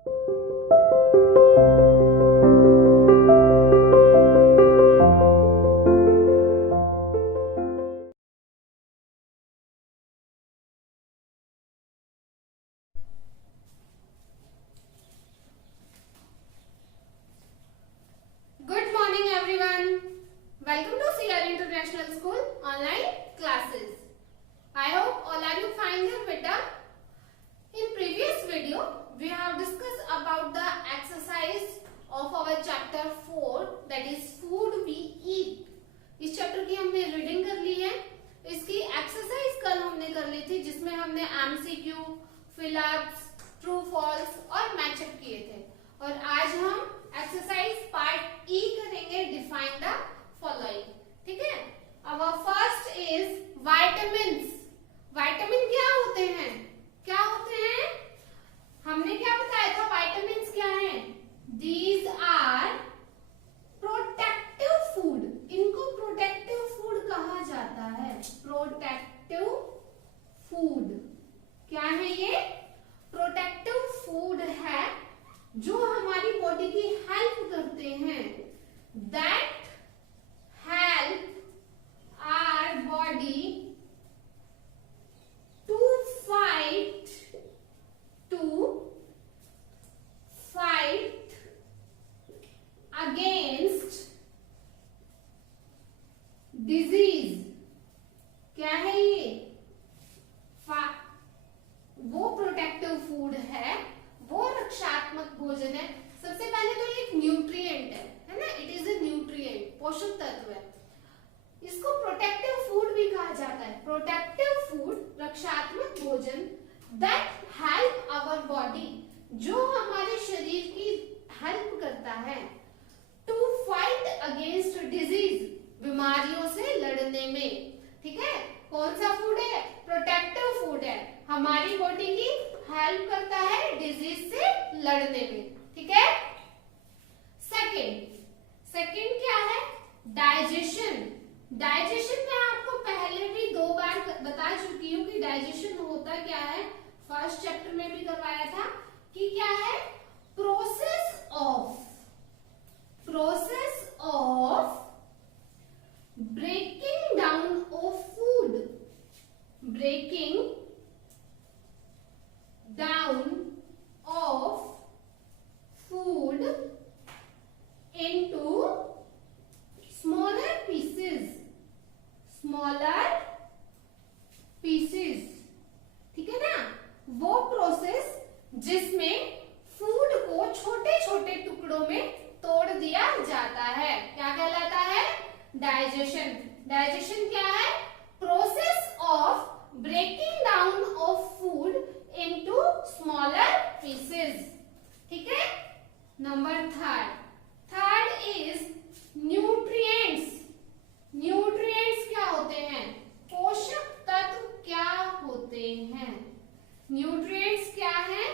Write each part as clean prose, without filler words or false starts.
Good morning everyone. Welcome to CR International School online classes. I hope all are you fine here beta. In previous video we have discussed about the exercise of our chapter 4 that is food we eat. इस chapter की हमने reading कर ली है. इसकी exercise कल हमने कर ली थी जिसमें हमने एमसीक्यू, फिलअप्स, ट्रू फॉल्स और मैचअप किए थे. और आज हम एक्सरसाइज पार्ट ई करेंगे. Define the following. ठीक है. Our first is vitamins. Vitamin क्या होते हैं? क्या होते हैं? हमने क्या बताया था? विटामिन्स क्या है? These are protective food. इनको प्रोटेक्टिव फूड कहा जाता है. प्रोटेक्टिव फूड क्या है? ये प्रोटेक्टिव फूड है जो हमारी बॉडी की हेल्प करते हैं. That help our body to fight against disease. क्या है ये? वो प्रोटेक्टिव फूड है, वो रक्षात्मक भोजन है. सबसे पहले तो ये एक न्यूट्रिएंट है ना. इट इज ए न्यूट्रिएंट, पोषक तत्व है. इसको प्रोटेक्टिव फूड भी कहा जाता है. प्रोटेक्टिव फूड, रक्षात्मक भोजन दैट हेल्प आवर बॉडी, जो हमारे शरीर की हेल्प करता है टू फाइट अगेंस्ट डिजीज, बीमारियों से लड़ने में. ठीक है. कौन सा फूड है? प्रोटेक्टिव फूड है. हमारी बॉडी की हेल्प करता है डिजीज से लड़ने में. ठीक है. सेकंड क्या है? डाइजेशन. डाइजेशन मैं आपको पहले भी 2 बार बता चुकी हूँ कि डाइजेशन होता क्या है. फर्स्ट चैप्टर में भी करवाया था कि क्या है? Process of breaking down of food. Breaking down of food into smaller pieces. ठीक है ना. वो प्रोसेस जिसमें फूड को छोटे छोटे टुकड़ों में तोड़ दिया जाता है क्या कहलाता है? डाइजेशन. डाइजेशन क्या है? Process of breaking down of food into smaller pieces. ठीक है. Number third is nutrients. Nutrients क्या होते हैं? पोषक तत्व क्या होते हैं? न्यूट्रिएंट्स क्या है?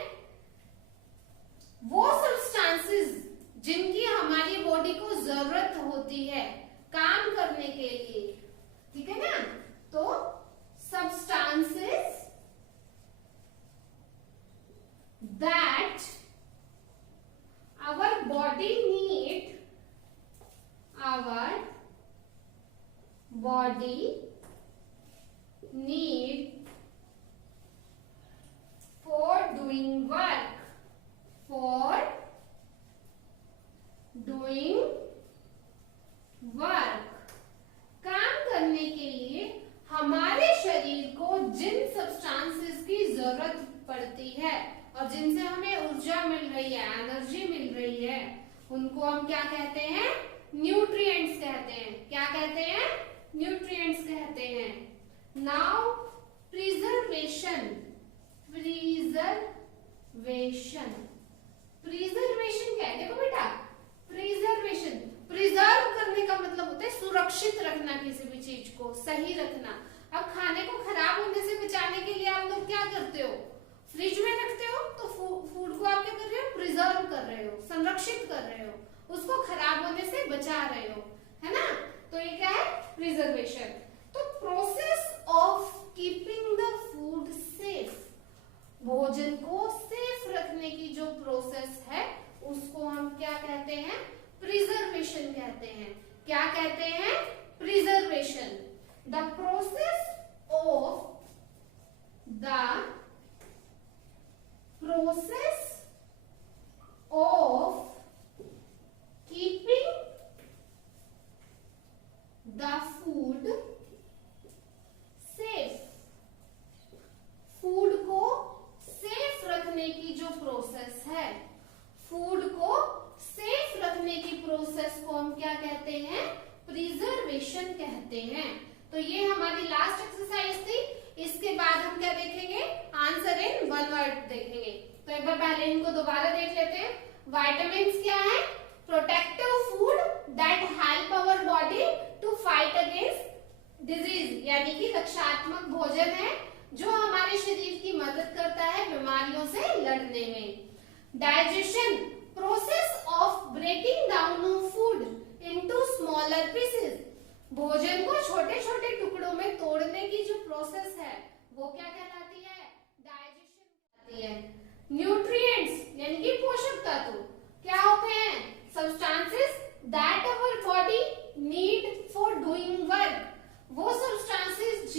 वो सब्सटेंसेस जिनकी हमारी बॉडी को जरूरत होती है काम करने के लिए. ठीक है ना. तो substances that our body need for doing work. काम करने के लिए हमारे शरीर को जिन सब्सटेंसेस की जरूरत पड़ती है और जिनसे हमें ऊर्जा मिल रही है, एनर्जी मिल रही है, उनको हम क्या कहते हैं? न्यूट्रिएंट्स कहते हैं. क्या कहते हैं? न्यूट्रिएंट्स कहते हैं. नाउ प्रिजर्वेशन क्या है? देखो बेटा, प्रिजर्वेशन, प्रिजर्व करने का मतलब होता है सुरक्षित रखना, किसी भी चीज को सही रखना. अब खाने को खराब होने से बचाने के लिए आप लोग क्या करते हो? फ्रिज में रखते हो तो फूड को आप क्या कर रहे हो? प्रिजर्व कर रहे हो, संरक्षित कर रहे हो, उसको खराब होने से बचा रहे हो, है ना. तो ये क्या है? प्रिजर्वेशन. तो process of keeping the food safe, भोजन को सेफ रखने की जो प्रोसेस कहते हैं? Preservation. The process of keeping the food safe। Food को सेफ रखने की जो प्रोसेस है, फूड को सेफ रखने की प्रोसेस को हम क्या कहते हैं? प्रिजर्वेशन कहते हैं। तो ये हमारी लास्ट एक्सरसाइज थी। इसके बाद हम क्या देखेंगे? आंसर इन वन वर्ड देखेंगे। तो एक बार पहले इनको दोबारा देख लेते हैं। विटामिन्स क्या है? Protective food that help our body to fight against disease, यानी कि रक्षात्मक भोजन है जो हमारे शरीर की मदद करता है बीमारियों से लड़ने में। Digestion, process of breaking down food into smaller pieces, भोजन को छोटे छोटे टुकड़ों में तोड़ने की जो प्रोसेस है वो क्या कहलाती है? डाइजेशन कहलाती है। न्यूट्रिएंट्स यानी कि पोषक तत्व क्या होते हैं? Substances that our body need for doing work, वो सब्सटेंसेस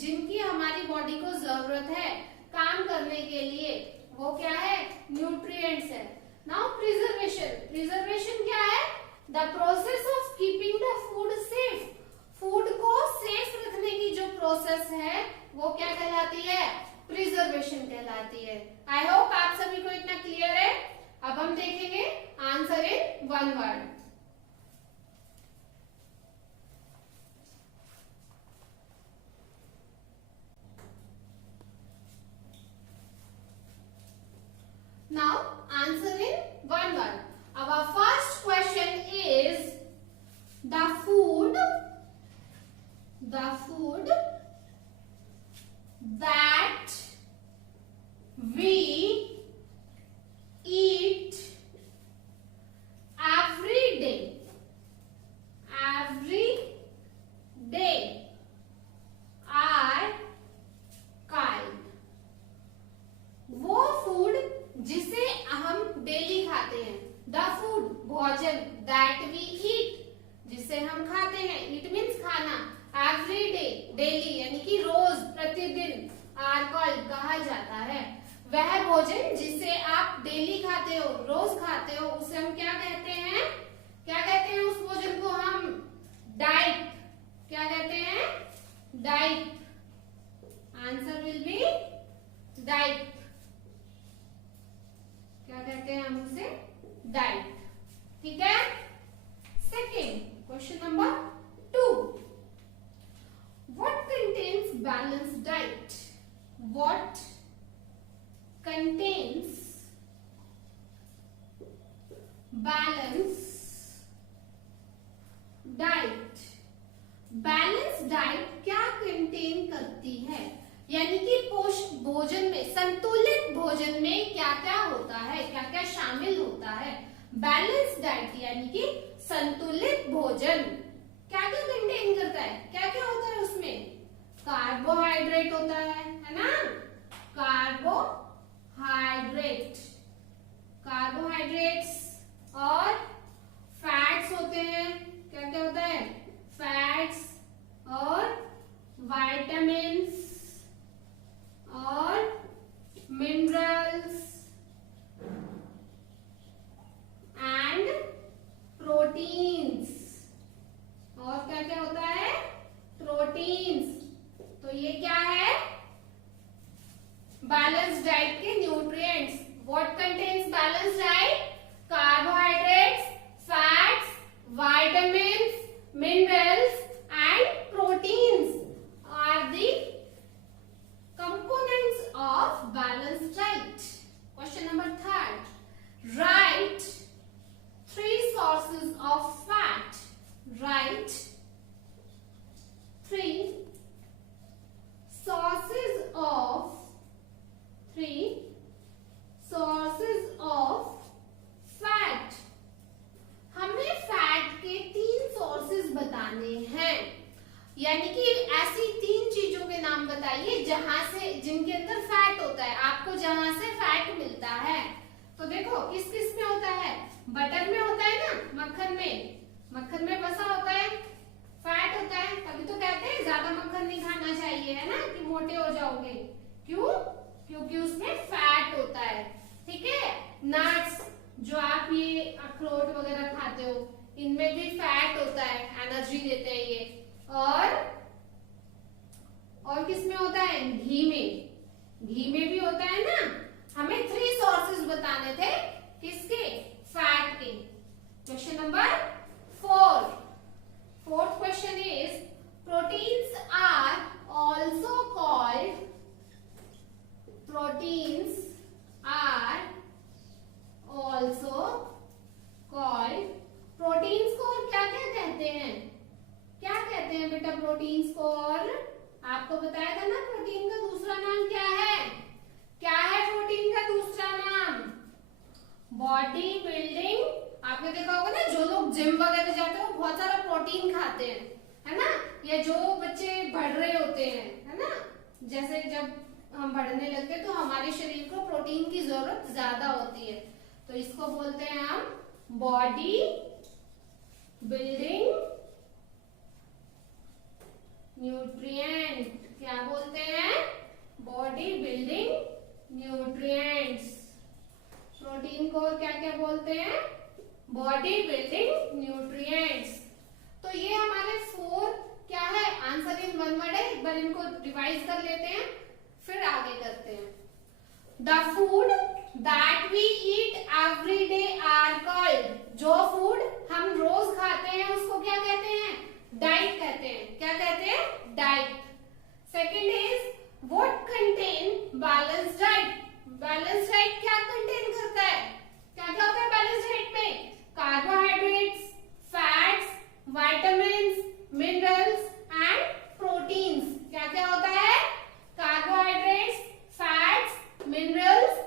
जिनकी हमारी बॉडी को जरूरत है काम करने के लिए, वो क्या है? न्यूट्रिएंट्स है। नाउ प्रिजर्वेशन, प्रिजर्वेशन क्या है? The process of keeping the food safe, food को सेफ रखने की जो प्रोसेस है वो क्या कहलाती है? प्रिजर्वेशन कहलाती है। आई होप आप सभी को इतना क्लियर है। अब हम देखेंगे answer in one word. Now answer in one word. Our first question is the food that we eat every day are called, वो फूड जिसे हम डेली खाते हैं, द फूड भोजन, दैट वी ईट जिसे हम खाते हैं, इट मीन्स खाना, एवरी डे डेली यानी कि रोज प्रतिदिन, आर कॉल्ड कहा जाता है। वह भोजन जिसे आप डेली खाते हो, रोज खाते हो, उसे हम क्या कहते हैं? क्या कहते हैं उस भोजन को हम? डाइट। क्या कहते हैं? Diet. Answer will be diet. क्या कहते हैं हम उसे? डाइट। ठीक है। Second question number 2, what contains balance diet? What contains balance diet? Balance diet क्या कंटेन करती है? यानी कि पोषक भोजन में, संतुलित भोजन में क्या क्या होता है, क्या क्या शामिल होता है? बैलेंस डाइट यानी कि संतुलित भोजन क्या क्या कंटेन करता है? क्या क्या होता है उसमें? कार्बोहाइड्रेट होता है ना? कार्बोहाइड्रेट्स और फैट्स होते हैं। क्या क्या होता है? फैट्स और विटामिन्स और मिनरल्स एंड प्रोटीन्स। और क्या क्या होता है? प्रोटीन्स। तो ये क्या है? बैलेंस डाइट के nutrients. What contains balance diet? Carbohydrates, fats, vitamins, minerals and proteins are the components of balanced diet. Question number 3. Write 3 sources of fat. Write 3 sources of fat. हमें फैट के 3 sources बताने हैं, यानी कि ऐसी 3 चीजों के नाम बताइए जहां से, जिनके अंदर फैट होता है, आपको जहां से फैट मिलता है। तो देखो किस किस में होता है? बटर में होता है ना, मक्खन में, मक्खन में वसा होता है, फैट होता है, तभी तो कहते हैं ज्यादा मक्खन नहीं खाना चाहिए, है ना, कि मोटे हो जाओगे। क्यों? क्योंकि उसमें फैट होता है। ठीक है। नट्स, जो आप ये अखरोट वगैरह खाते हो, इनमें भी फैट होता है, एनर्जी देते हैं ये। और किसमें होता है? घी में। घी में भी होता है ना। हमें 3 सोर्सेज बताने थे, किसके? फैट के। Question number 4। Fourth question is proteins are also called, proteins are also called, proteins को और क्या क्या कहते हैं? क्या कहते हैं बेटा प्रोटीन्स को? और आपको बताया था ना प्रोटीन का दूसरा नाम क्या है? क्या है प्रोटीन का दूसरा नाम? Body building. आपने देखा होगा ना, जो लोग जिम वगैरह जाते हैं वो बहुत सारा प्रोटीन खाते हैं, है ना, या जो बच्चे बढ़ रहे होते हैं, है ना, जैसे जब हम बढ़ने लगते हैं तो हमारे शरीर को प्रोटीन की जरूरत ज्यादा होती है, तो इसको बोलते हैं हम बॉडी बिल्डिंग न्यूट्रिएंट। क्या बोलते हैं? Body building nutrients. प्रोटीन को क्या क्या बोलते हैं? Body building nutrients. तो ये हमारे 4 क्या है? आंसर इन 1 वर्ड है। एक बार इनको रिवाइज कर लेते हैं, फिर आगे करते हैं। The food that we eat every day are called, जो फूड हम रोज खाते हैं उसको क्या कहते हैं? डाइट कहते हैं। क्या कहते हैं? Diet. Second is what contain balance diet. Balance diet क्या कंटेन करता है? क्या क्या होता है बैलेंस डाइट में? Carbohydrates, fats, vitamins, minerals and proteins. क्या क्या होता है? Carbohydrates, fats, minerals,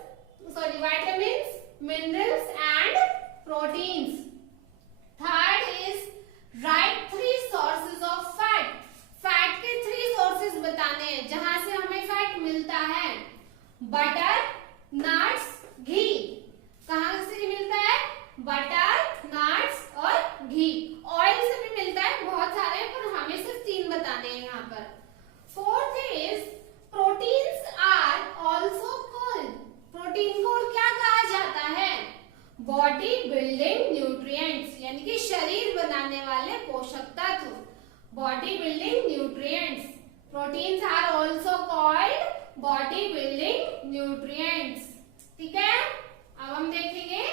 vitamins, minerals and proteins. Third is right 3 sources of fat. Fat के 3 सोर्सेज बताने हैं जहां से हमें फैट मिलता है। बटर, नट्स, घी। कहां से मिलता है? बटर, नट्स और घी। ऑयल से भी मिलता है, बहुत सारे, पर हमें सिर्फ 3 बताने हैं यहाँ पर। Fourth is proteins are also called. Protein को क्या कहा जाता है? बॉडी बिल्डिंग न्यूट्रिएंट्स, यानी कि शरीर बनाने वाले पोषक तत्व। Body building nutrients. Proteins are also called body building nutrients. ठीक है। अब हम देखेंगे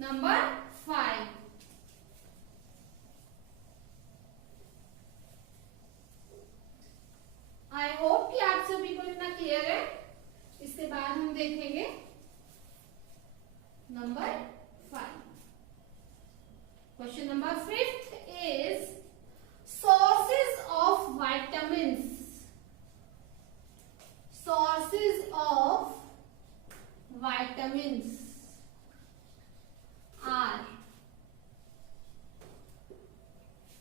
नंबर 5। आई होप कि आप सभी को इतना क्लियर है। इसके बाद हम देखेंगे number 5। Question number 5 is sources of vitamins. Sources of vitamins are,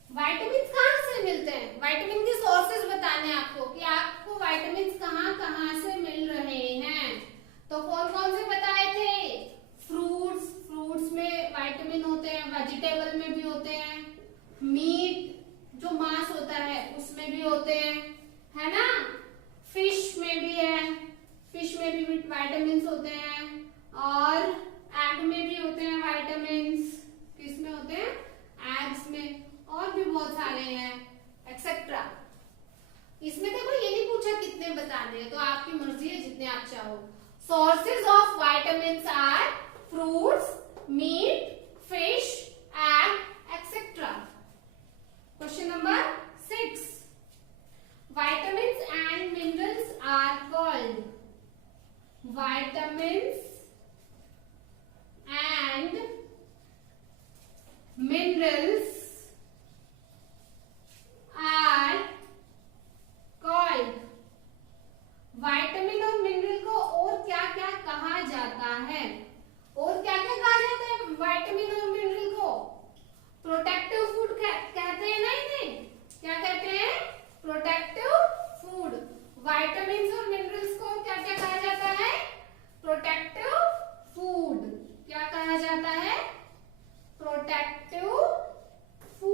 vitamins कहां से मिलते हैं? विटामिन के सोर्सेज बताने हैं आपको कि आपको विटामिन्स कहां कहां से मिल रहे हैं। तो कौन कौन से बताए थे? फ्रूट्स, फ्रूट्स में विटामिन होते हैं, वेजिटेबल में भी होते हैं, मीट जो मांस होता है उसमें भी होते हैं, है ना, फिश में भी है, फिश में भी विटामिन्स होते हैं, और एग में भी होते हैं विटामिन्स। किस में होते हैं? एग्स में, और भी बहुत सारे हैं, एक्सेट्रा। इसमें देखो ये नहीं पूछा कितने बताने हैं, तो आपकी मर्जी है जितने आप चाहो। Sources of vitamins are fruits, meat, fish, egg, etcetera. Question number 6. Vitamins and minerals are called. Vitamins and minerals are called. Vitamin और मिनरल को और क्या क्या कहा जाता है? और क्या क्या कहा जाता है विटामिन और मिनरल को? प्रोटेक्टिव फूड कहते हैं ना इन्हें। क्या कहते हैं? Protective food. विटामिन्स और मिनरल्स को क्या क्या कहा जाता है? Protective food. क्या कहा जाता है? Protective food.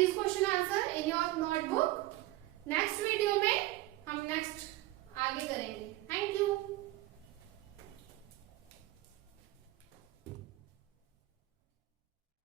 these question answer in your notebook. Next